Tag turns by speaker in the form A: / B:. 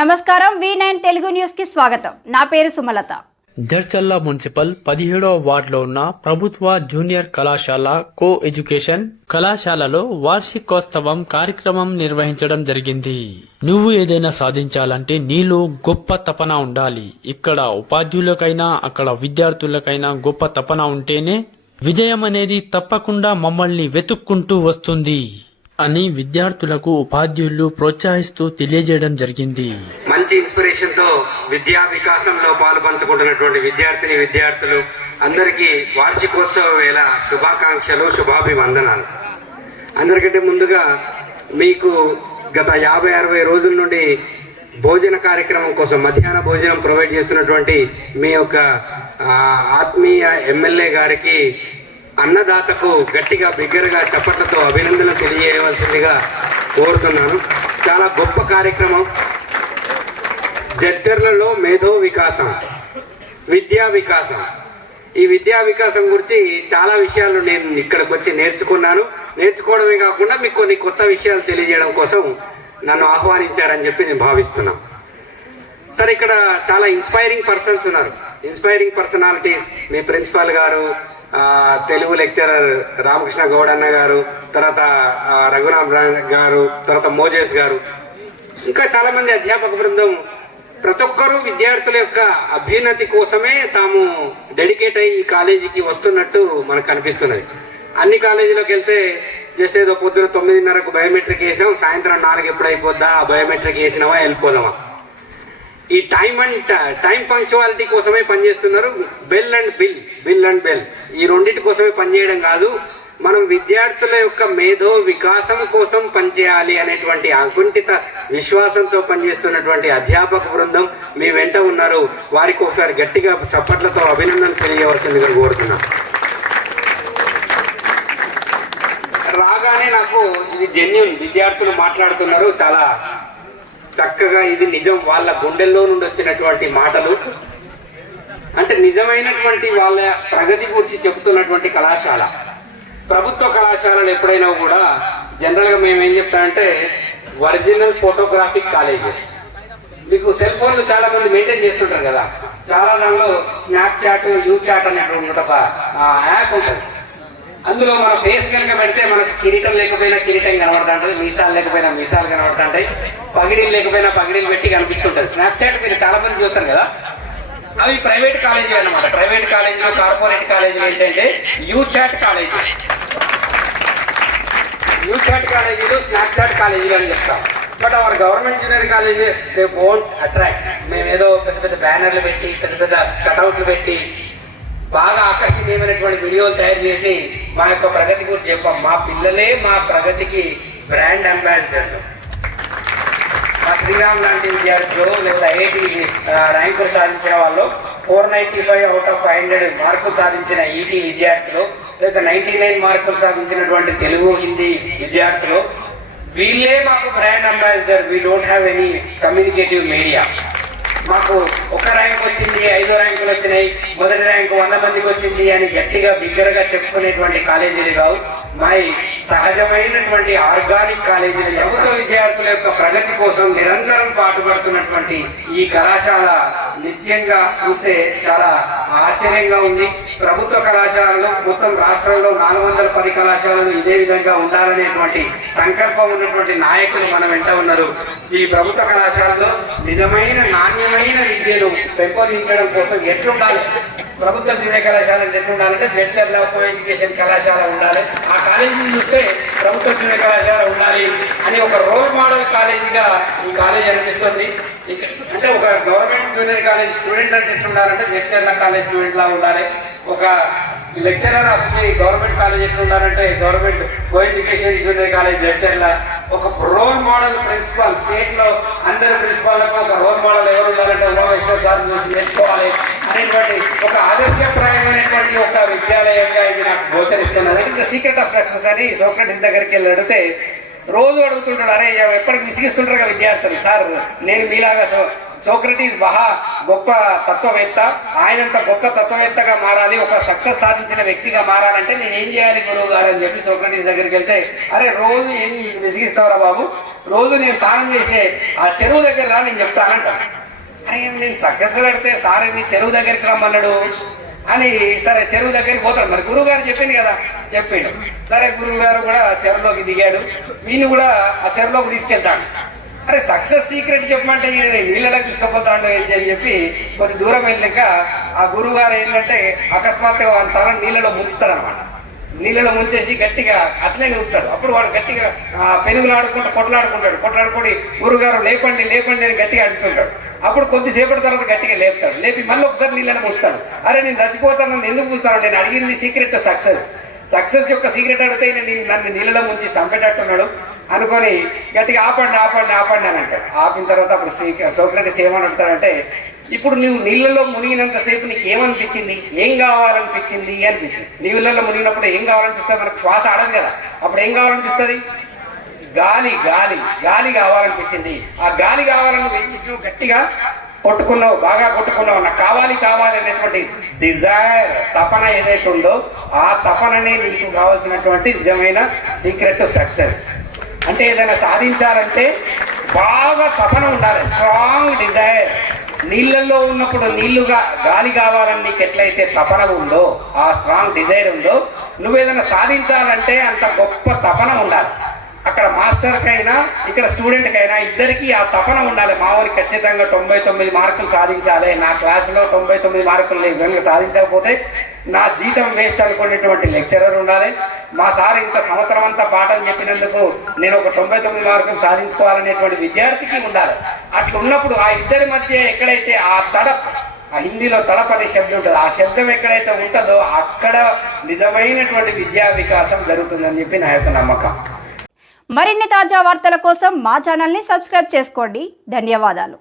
A: నమస్కారం V nine Telugu న్యూస్కి స్వాగతం. నా పేరు సుమలత.
B: జడ్చల్ల మున్సిపల్ పదిహేడవ వార్డులో ఉన్న ప్రభుత్వ జూనియర్ కళాశాల కో ఎడ్యుకేషన్ కళాశాలలో వార్షికోత్సవం కార్యక్రమం నిర్వహించడం జరిగింది. నువ్వు ఏదైనా సాధించాలంటే నీలో గొప్ప తపన ఉండాలి. ఇక్కడ ఉపాధ్యులకైనా అక్కడ విద్యార్థులకైనా గొప్ప తపన ఉంటేనే విజయం అనేది తప్పకుండా మమ్మల్ని వెతుక్కుంటూ వస్తుంది. అని విద్యార్థులకు ఉపాధ్యాయులు ప్రోత్సహిస్తూ తెలియజేయడం జరిగింది.
C: మంచి ఇన్స్పిరేషన్తో విద్యా వికాసంలో పాలు పంచుకుంటున్నటువంటి విద్యార్థిని విద్యార్థులు అందరికీ వార్షికోత్సవ వేళ శుభాకాంక్షలు శుభాభివందనాలు. అందరికంటే ముందుగా మీకు గత యాభై అరవై రోజుల నుండి భోజన కార్యక్రమం కోసం మధ్యాహ్న భోజనం ప్రొవైడ్ చేస్తున్నటువంటి మీ యొక్క ఆత్మీయ ఎమ్మెల్యే గారికి అన్నదాతకు గట్టిగా బిగ్గరగా చప్పట్లతో అభినందనలు తెలియజేయవలసిందిగా కోరుతున్నాను. చాలా గొప్ప కార్యక్రమం. జడ్చర్లలో మేధో వికాసం విద్యా వికాసం. ఈ విద్యా వికాసం గురించి చాలా విషయాలు నేను ఇక్కడికి వచ్చి నేర్చుకున్నాను. నేర్చుకోవడమే కాకుండా మీకు కొన్ని కొత్త విషయాలు తెలియజేయడం కోసం నన్ను ఆహ్వానించారని చెప్పి నేను భావిస్తున్నాను సరే ఇక్కడ చాలా ఇన్స్పైరింగ్ పర్సన్స్ ఉన్నారు. ఇన్స్పైరింగ్ పర్సనాలిటీస్ మీ ప్రిన్సిపాల్ గారు తెలుగు లెక్చరర్ రామకృష్ణ గౌడన్న గారు తర్వాత ఆ, రఘురామ్ గారు తర్వాత మోజేస్ గారు ఇంకా చాలా మంది అధ్యాపక బృందం ప్రతి ఒక్కరూ విద్యార్థుల యొక్క అభ్యున్నతి కోసమే తాము డెడికేట్ అయ్యి ఈ కాలేజీకి వస్తున్నట్టు మనకు కనిపిస్తున్నది. అన్ని కాలేజీలోకి వెళ్తే జస్ట్ ఏదో పొద్దున తొమ్మిదిన్నరకు బయోమెట్రిక్ వేసాం సాయంత్రం నాలుగు ఎప్పుడు అయిపోద్దా ఆ బయోమెట్రిక్ వేసినావా వెళ్ళిపోదామా. ఈ టైం అండ్ టైం పంక్చువాలిటీ కోసమే పనిచేస్తున్నారు bell and bill. Bill and bell. ఈ రెండింటి కోసమే పనిచేయడం కాదు మనం విద్యార్థుల యొక్క మేధో వికాసం కోసం పనిచేయాలి అనేటువంటి అకుంఠిత విశ్వాసంతో పనిచేస్తున్నటువంటి అధ్యాపక బృందం మీ వెంట ఉన్నారు. వారికి ఒకసారి గట్టిగా చప్పట్లతో అభినందన తెలియవలసిందిగా కోరుతున్నా. రాగానే నాకు ఇది జెన్యున్ విద్యార్థులు మాట్లాడుతున్నారు. చాలా చక్కగా ఇది నిజం. వాళ్ళ గుండెల్లో నుండి వచ్చినటువంటి మాటలు. అంటే నిజమైనటువంటి వాళ్ళ ప్రగతి గురించి చెబుతున్నటువంటి కళాశాల. ప్రభుత్వ కళాశాలలు ఎప్పుడైనా కూడా జనరల్గా మేము ఏం చెప్తామంటే ఒరిజినల్ ఫోటోగ్రాఫిక్ కాలేజెస్. మీకు సెల్ ఫోన్లు చాలా మంది మెయింటైన్ చేస్తుంటారు కదా. చాలా దానిలో స్నాప్ చాట్ యూ చాట్ అనేటువంటి ఒక యాప్ ఉంటుంది. అందులో మన ఫేస్ కనుక పెడితే మనకు కిరీటం లేకపోయినా కిరీటం కనబడుతుంటది మీసాలు లేకపోయినా మీసాలు కనబడుతుంటాయి పగిడీలు లేకపోయినా పగిడీలు పెట్టి కనిపిస్తుంటది. స్నాప్చాట్ మీరు చాలా మంది చూస్తారు కదా. అవి ప్రైవేట్ కాలేజీ అన్నమాట. ప్రైవేట్ కాలేజీలు కార్పొరేట్ కాలేజీలు ఏంటంటే యూచాట్ కాలేజీ. యూచాట్ కాలేజీలు స్నాప్చాట్ కాలేజీలు అని చెప్తాం. But our government junior colleges they won't attract మేమేదో పెద్ద పెద్ద బ్యానర్లు పెట్టి పెద్ద పెద్ద కటౌట్లు పెట్టి బాగా ఆకర్షణీయమైనటువంటి వీడియోలు తయారు చేసి మా యొక్క ప్రగతి గురించి చెప్పాం. మా పిల్లలే మా ప్రగతికి బ్రాండ్ అంబాసిడర్లు. శ్రీరామ్ లాంటి విద్యార్థులు లేదా ఐఐటి ర్యాంకులు సాధించిన వాళ్ళు four ninety five out of five hundred మార్కులు సాధించిన ఈటీ విద్యార్థులు లేదా నైన్టీ నైన్ మార్కులు సాధించినటువంటి తెలుగు హిందీ విద్యార్థులు వీళ్ళే మాకు brand ambassador. We don't have any communicative media మాకు ఒక ర్యాంక్ వచ్చింది ఐదో ర్యాంకులు వచ్చినాయి మొదటి ర్యాంకు వంద మందికి వచ్చింది అని గట్టిగా బిగ్గరగా చెప్పుకునేటువంటి కాలేజీలు కావు. మై సహజమైనటువంటి ఆర్గానిక్ కాలేజీల ప్రభుత్వ విద్యార్థుల యొక్క ప్రగతి కోసం నిరంతరం పాటుపడుతున్నటువంటి ఈ కళాశాల నిత్యంగా చూస్తే చాలా ఆశ్చర్యంగా ఉంది. ప్రభుత్వ కళాశాలలు మొత్తం రాష్ట్రంలో నాలుగు వందల పది కళాశాలలు ఇదే విధంగా ఉండాలనేటువంటి సంకల్పం ఉన్నటువంటి నాయకులు మన వెంట ఉన్నారు. ఈ ప్రభుత్వ కళాశాలలో నిజమైన నాణ్యమైన విద్యను పెంపొందించడం కోసం ఎట్లుండాలి? ప్రభుత్వ జూనియర్ కళాశాల ఎట్లుండాలంటే జడ్చర్ల కో ఎడ్యుకేషన్ కళాశాల ఉండాలి. ఆ కాలేజీని చూస్తే ప్రభుత్వ జూనియర్ కళాశాల ఉండాలి అని ఒక రోల్ మోడల్ కాలేజీగా ఈ కాలేజీ అనిపిస్తుంది. అంటే ఒక గవర్నమెంట్ జూనియర్ కాలేజ్ స్టూడెంట్ అంటే ఎట్లుండాలంటే లెక్చరర్ కాలేజ్ స్టూడెంట్ లా ఉండాలి. ఒక లెక్చరర్ అసలు గవర్నమెంట్ కాలేజ్ ఎట్లా ఉండాలంటే government co education junior college లెక్చర్ల ఒక రోల్ మోడల్ ప్రిన్సిపాల్ స్టేట్లో అందరి ప్రిన్సిపాల్లకు ఒక రోల్ మోడల్ ఎవరు ఉండాలంటే ఉమామేశ్వర సార్ చూసి నేర్చుకోవాలి అనేటువంటి ఒక ఆదర్శప్రాయమైనటువంటి ఒక విద్యాలయంగా ఇది నాకు గోచరిస్తున్నది. ఇది సీక్రెట్ ఆఫ్ సక్సెస్ అని సోక్రటిస్ దగ్గరికి వెళ్ళి అడిగితే రోజు అడుగుతుంటాడు అరే ఎప్పటికి విసిగిస్తుంటారు కదా విద్యార్థులు? సార్ నేను మీలాగా సో సోక్రటీస్ మహా గొప్ప తత్వవేత్త ఆయనంత గొప్ప తత్వవేత్తగా మారాలి ఒక సక్సెస్ సాధించిన వ్యక్తిగా మారాలంటే నేను ఏం చేయాలి గురువు గారు అని చెప్పి సోక్రటీస్ దగ్గరికి వెళ్తే అరే రోజు ఏం విసిగిస్తావురా బాబు? రోజు నేను స్నానం చేసే ఆ చెరువు దగ్గర రా నేను చెప్తానంట. అరే నేను సక్సెస్ పెడితే సార్ ఏంది చెరువు దగ్గరికి రమ్మన్నాడు? అని సరే చెరువు దగ్గరికి పోతాడు. మరి గురువు గారు చెప్పింది కదా చెప్పిండు. సరే గురువు గారు కూడా చెరువులోకి దిగాడు. వీళ్ళు కూడా ఆ చెరువులోకి తీసుకెళ్తాడు అరే సక్సెస్ సీక్రెట్ చెప్పమంటే ఈయన నీళ్ళలోకి తీసుకుపోతాడు ఏంటి అని చెప్పి కొద్ది దూరం వెళ్ళాక ఆ గురువు గారు ఏంటంటే అకస్మాత్తుగా వాడి తల నీళ్ళలో ముంచుతాడు అనమాట నీళ్ళలో ముంచేసి గట్టిగా అట్లే ఉంచుతాడు అప్పుడు వాడు గట్టిగా పెనుగులు ఆడుకుంటూ కొట్లాడుకుంటాడు. కొట్లాడుకొని గురుగారు లేపండి లేపండి అని గట్టిగా అంటుంటాడు. అప్పుడు కొద్దిసేపటి తర్వాత గట్టిగా లేపుతాడు. లేపి మళ్ళీ ఒకసారి నీళ్ళని ముంచుతాడు. అరే నేను చచ్చిపోతాను నన్ను ఎందుకు ముంచుతాను నేను అడిగింది సీక్రెట్ సక్సెస్ సక్సెస్ యొక్క సీక్రెట్ అడిగితే నేను నన్ను నీళ్ళలో ముంచి చంపేటట్టున్నాడు అనుకొని గట్టిగా ఆపండి ఆపండి ఆపండి అని అంటాడు. ఆపిన తర్వాత అప్పుడు సోక్రటీస్ ఏమని అడుగుతాడంటే ఇప్పుడు నువ్వు నీళ్ళలో మునిగినంత సేపు నీకు ఏమనిపించింది? ఏం కావాలనిపించింది? అనిపించింది. నీళ్ళలో మునిగినప్పుడు ఏం కావాలనిపిస్తుంది? మనకు శ్వాస ఆడదు కదా. అప్పుడు ఏం కావాలనిపిస్తుంది? గాలి గాలి గాలి కావాలనిపించింది. ఆ గాలి కావాలని నువ్వు గట్టిగా కొట్టుకున్నావు బాగా కొట్టుకున్నావు. నాకు కావాలి కావాలి అనేటువంటి డిజైర్ తపన ఏదైతే ఉందో ఆ తపననే నీకు కావాల్సినటువంటి నిజమైన సీక్రెట్ సక్సెస్. అంటే ఏదైనా సాధించాలంటే బాగా తపన ఉండాలి. స్ట్రాంగ్ డిజైర్ నీళ్ళల్లో ఉన్నప్పుడు నీళ్ళుగా గాలి కావాలని నీకు ఎట్లయితే తపన ఉందో ఆ స్ట్రాంగ్ డిజైర్ ఉందో నువ్వేదైనా సాధించాలంటే అంత గొప్ప తపన ఉండాలి. అక్కడ మాస్టర్కైనా ఇక్కడ స్టూడెంట్కైనా ఇద్దరికి ఆ తపన ఉండాలి. మామూలు ఖచ్చితంగా తొంభై తొమ్మిది మార్కులు సాధించాలి. నా క్లాసులో తొంభై తొమ్మిది మార్కులు నేను సాధించకపోతే నా జీతం వేస్ట్ అనుకునేటువంటి లెక్చరర్ ఉండాలి. మా సార్ ఇంత సంవత్సరం అంతా పాఠం చెప్పినందుకు నేను ఒక తొంభై తొమ్మిది మార్కులు సాధించుకోవాలనేటువంటి విద్యార్థికి ఉండాలి. అట్లా ఉన్నప్పుడు ఆ ఇద్దరి మధ్య ఎక్కడైతే ఆ తడప్ ఆ హిందీలో తడప్ అనే శబ్దం ఉంటుంది ఆ శబ్దం ఎక్కడైతే ఉంటుందో అక్కడ నిజమైనటువంటి విద్యా వికాసం జరుగుతుందని చెప్పి నా యొక్క నమ్మకం.
A: మరిన్ని తాజా వార్తల కోసం మా ఛానల్ని సబ్స్క్రైబ్ చేసుకోండి. ధన్యవాదాలు.